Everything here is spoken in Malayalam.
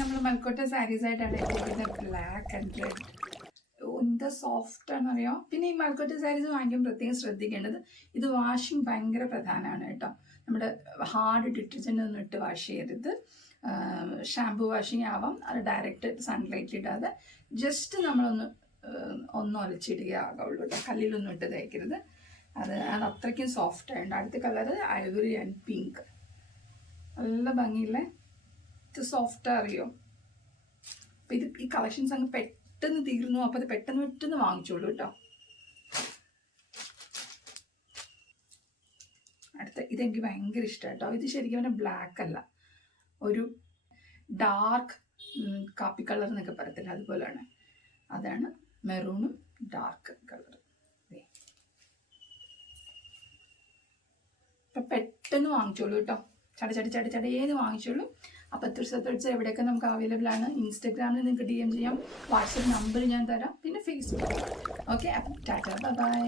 നമ്മൾ മൽക്കോട്ട സാരീസ് ആയിട്ടാണ് എടുത്തിരിക്കുന്നത്. Black and red. എന്താ സോഫ്റ്റ് ആണെന്നറിയാം. പിന്നെ ഈ മൽക്കോട്ട സാരീസ് വാങ്ങിക്കുമ്പോൾ പ്രത്യേകം ശ്രദ്ധിക്കേണ്ടത്, ഇത് വാഷിങ് ഭയങ്കര പ്രധാനമാണ് കേട്ടോ. നമ്മുടെ ഹാർഡ് ഡിറ്റർജൻ്റ് ഒന്നും ഇട്ട് വാഷ് ചെയ്യരുത്. ഷാംപൂ വാഷിങ് ആവാം, അത് ഡയറക്റ്റ് സൺലൈറ്റ് ഇടാതെ ജസ്റ്റ് നമ്മളൊന്ന് ഒലിച്ചിടുക ആകുള്ളൂ കേട്ടോ. കല്ലിലൊന്നും ഇട്ട് തേക്കരുത്. അത് അത്രയ്ക്കും സോഫ്റ്റ് ആയിട്ടുണ്ട്. അടുത്ത കളറ് ഐവറി ആൻഡ് പിങ്ക്. നല്ല ഭംഗിയില്ലേ, ഇത് സോഫ്റ്റ് അറിയോ. അപ്പം ഇത് ഈ കളക്ഷൻസ് അങ്ങ് പെട്ടെന്ന് തീർന്നു. അപ്പോൾ അത് പെട്ടെന്ന് വാങ്ങിച്ചോളൂ കേട്ടോ. അടുത്ത ഇതെനിക്ക് ഭയങ്കര ഇഷ്ടമാണ് കേട്ടോ. ഇത് ശരിക്കും പറഞ്ഞാൽ ബ്ലാക്ക് അല്ല, ഒരു ഡാർക്ക് കാപ്പി കളർ എന്നൊക്കെ പറയത്തില്ല, അതുപോലെയാണ്. അതാണ് മെറൂണും ഡാർക്ക് കളർ. അപ്പം പെട്ടെന്ന് വാങ്ങിച്ചോളൂ കേട്ടോ. ചടയേന്ന് വാങ്ങിച്ചോളൂ. അപ്പോൾ തീർച്ചയായിട്ടും എവിടെയൊക്കെ നമുക്ക് അവൈലബിൾ ആണ്. ഇൻസ്റ്റാഗ്രാമിൽ നിങ്ങൾക്ക് DM ചെയ്യാം, വാട്സപ്പ് നമ്പർ ഞാൻ തരാം, പിന്നെ ഫേസ്ബുക്ക്. ഓക്കെ, അപ്പം ടാറ്റ, ബൈ.